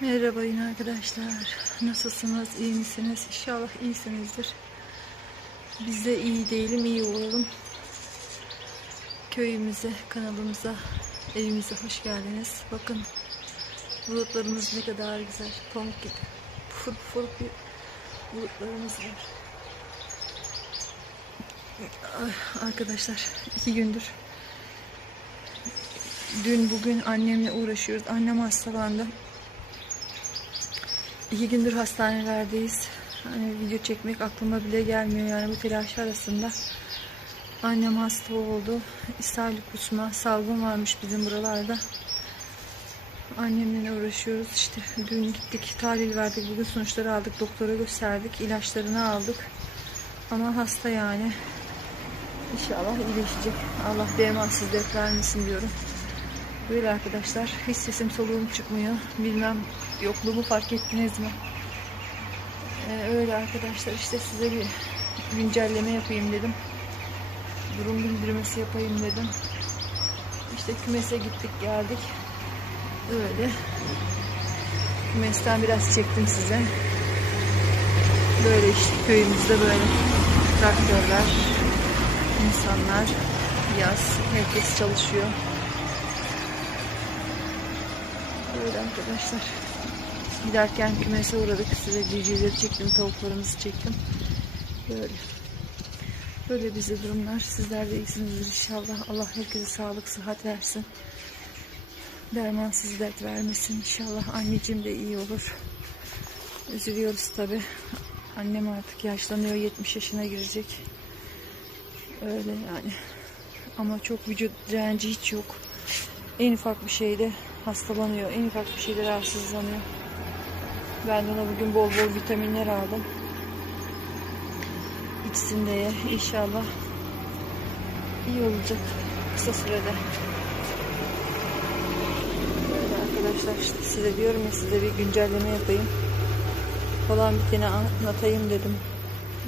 Merhaba yine arkadaşlar. Nasılsınız? İyi misiniz? İnşallah iyisinizdir. Biz de iyi değilim, iyi olalım. Köyümüze, kanalımıza, evimize hoş geldiniz. Bakın bulutlarımız ne kadar güzel. Pamuk gibi. Pufur pufur bir bulutlarımız var. Arkadaşlar iki gündür dün bugün annemle uğraşıyoruz. Annem hastalandı. İki gündür hastanelerdeyiz. Hani video çekmek aklıma bile gelmiyor yani bu telaş arasında. Annem hasta oldu. İshal kusma, salgın varmış bizim buralarda. Annemle uğraşıyoruz. İşte dün gittik, tahlil verdik, bugün sonuçları aldık, doktora gösterdik, ilaçlarını aldık. Ama hasta yani. İnşallah iyileşecek. Allah dermansızlık vermesin diyorum. Böyle arkadaşlar. Hiç sesim soluğum çıkmıyor. Bilmem yokluğumu fark ettiniz mi? Ee, öyle arkadaşlar işte size bir güncelleme yapayım dedim. Durum bildirmesi yapayım dedim. İşte kümese gittik geldik. Öyle. Kümesten biraz çektim size. Böyle işte köyümüzde böyle traktörler, insanlar, yaz, herkes çalışıyor. Böyle arkadaşlar. Giderken kümese uğradık. Size civcivleri çektim, tavuklarımızı çektim. Böyle. Böyle bize durumlar. Sizler de iyisinizdir inşallah. Allah herkese sağlık, sıhhat versin. Dermansız dert vermesin inşallah. Anneciğim de iyi olur. Üzülüyoruz tabi. Annem artık yaşlanıyor. 70 yaşına girecek. Öyle yani. Ama çok vücut direnci hiç yok. En ufak bir şeyde hastalanıyor. En ufak bir şeyde rahatsızlanıyor. Ben ona bugün bol bol vitaminler aldım. İçsin diye inşallah iyi olacak kısa sürede. Böyle arkadaşlar işte size diyorum ya size bir güncelleme yapayım. Falan biteni anlatayım dedim.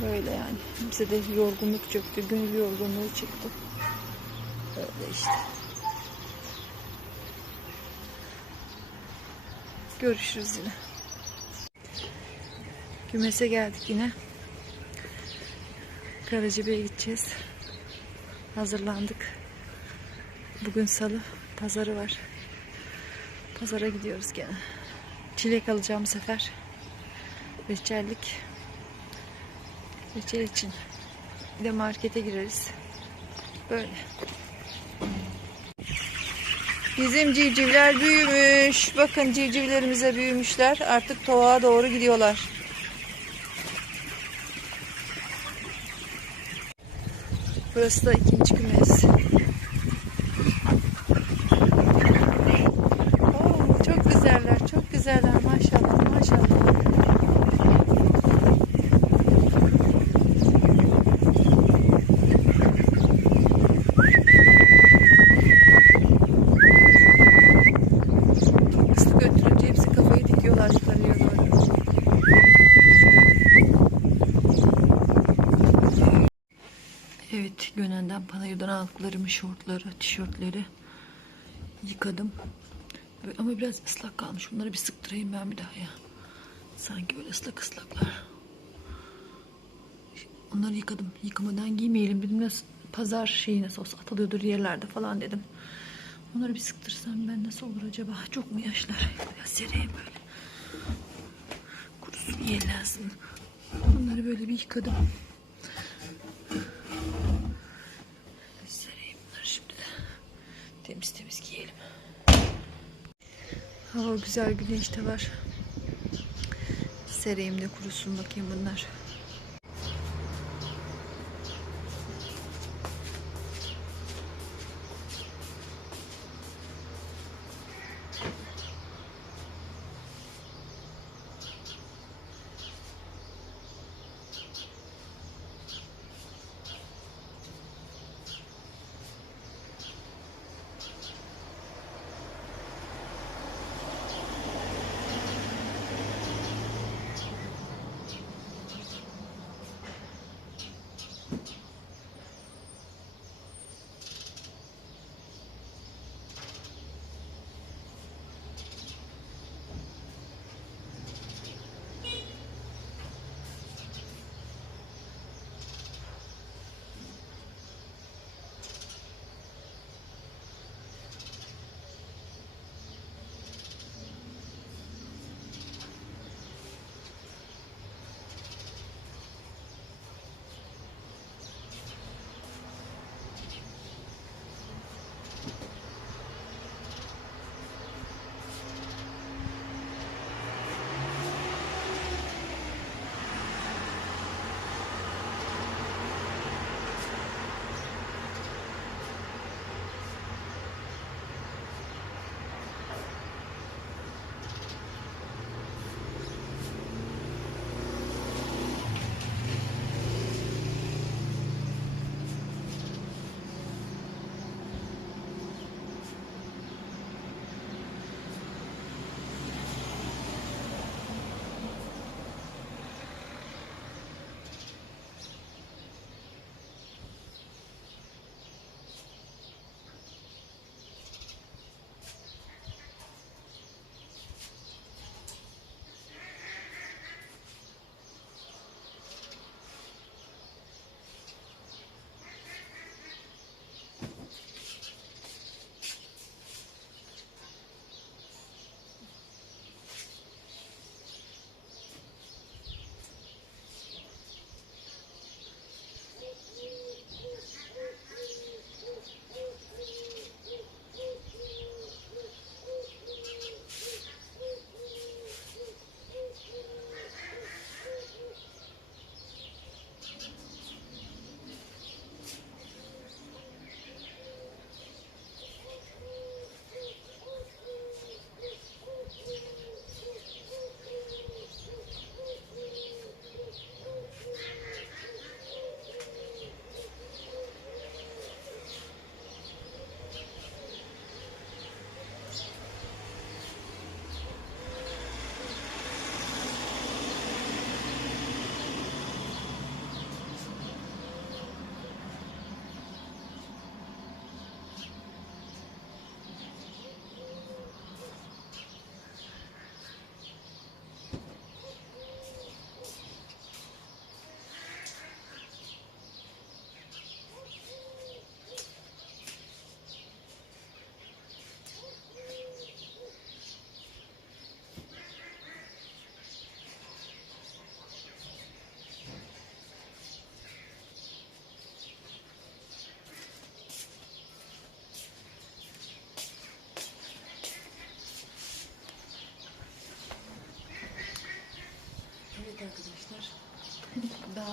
Böyle yani. Bize de yorgunluk çöktü. Gönül yorgunluğu çıktı. Öyle işte. Görüşürüz yine. Kümese geldik yine. Karacabey'e gideceğiz. Hazırlandık. Bugün salı. Pazarı var. Pazara gidiyoruz gene. Çilek alacağım bu sefer. Reçellik. Reçel için. Bir de markete gireriz. Böyle. Bizim civcivler büyümüş. Bakın civcivlerimize büyümüşler. Artık toğa doğru gidiyorlar. Burası da ikinci kümes. Gönen'den Panayır'dan aldıklarımı, şortları, tişörtleri yıkadım. Ama biraz ıslak kalmış. Bunları bir sıktırayım ben bir daha ya. Sanki böyle ıslak ıslaklar. Onları yıkadım. Yıkamadan giymeyelim dedim. Pazar şeyi nasıl olsa atılıyordur yerlerde falan dedim. Onları bir sıktırsam ben nasıl olur acaba? Çok mu yaşlar? Biraz sereyim böyle. Kurusun yerlensin. Onları böyle bir yıkadım. Sereyim bunları şimdi de. Temiz temiz giyelim. Hava güzel güneş de var. Sereyim de kurusun bakayım bunlar.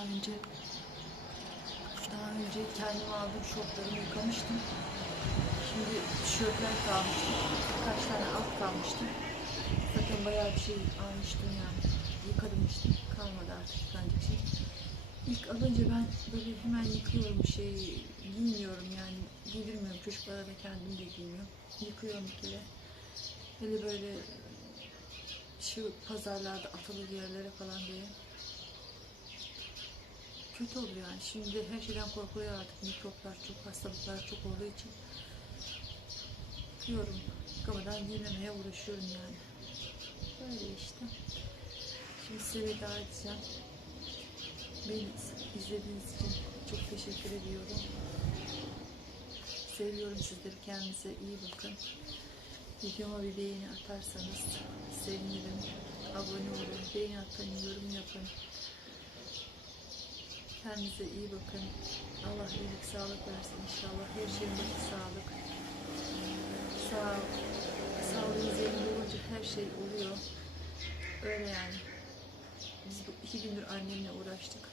Önce daha önce kendime aldığım şortlarımı yıkamıştım. Şimdi tişörtler kalmıştı. Birkaç tane alt kalmıştı. Zaten bayağı bir şey almıştım yani. Yıkadım işte. Kalmadı artık yıkanacak şey. İlk alınca ben böyle hemen yıkıyorum şey giymiyorum yani giydirmiyorum çocuklara da kendim de giymiyorum. Yıkıyorum bir kere. Hele böyle şu pazarlarda atılır yerlere falan diye kötü oluyor yani. Şimdi her şeyden korkuluyor artık. Mikroplar çok, hastalıklar çok olduğu için. Yıkıyorum. Yıkamadan giymemeye uğraşıyorum yani. Böyle işte. Şimdi size veda edeceğim. Beni izlediğiniz için çok teşekkür ediyorum. Seviyorum sizleri. Kendinize iyi bakın. Videoma bir beğeni atarsanız sevinirim. Abone olun, beğeni atın, yorum yapın. Kendinize iyi bakın. Allah iyilik, sağlık versin inşallah. Her başı sağlık. Sağ, sağlığınız yerinde olunca her şey oluyor. Öyle yani. Biz bu iki gündür annemle uğraştık.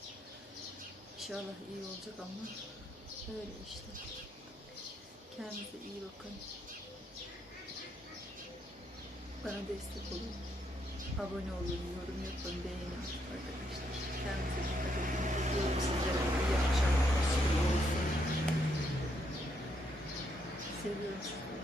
İnşallah iyi olacak ama öyle işte. Kendinize iyi bakın. Bana destek olun. Abone olun, yorum yapın, beğenin arkadaşlar. Kendinize dikkat edin. Diyorum sizlere iyi akşamlar. Olsun. Seviyorum sizi.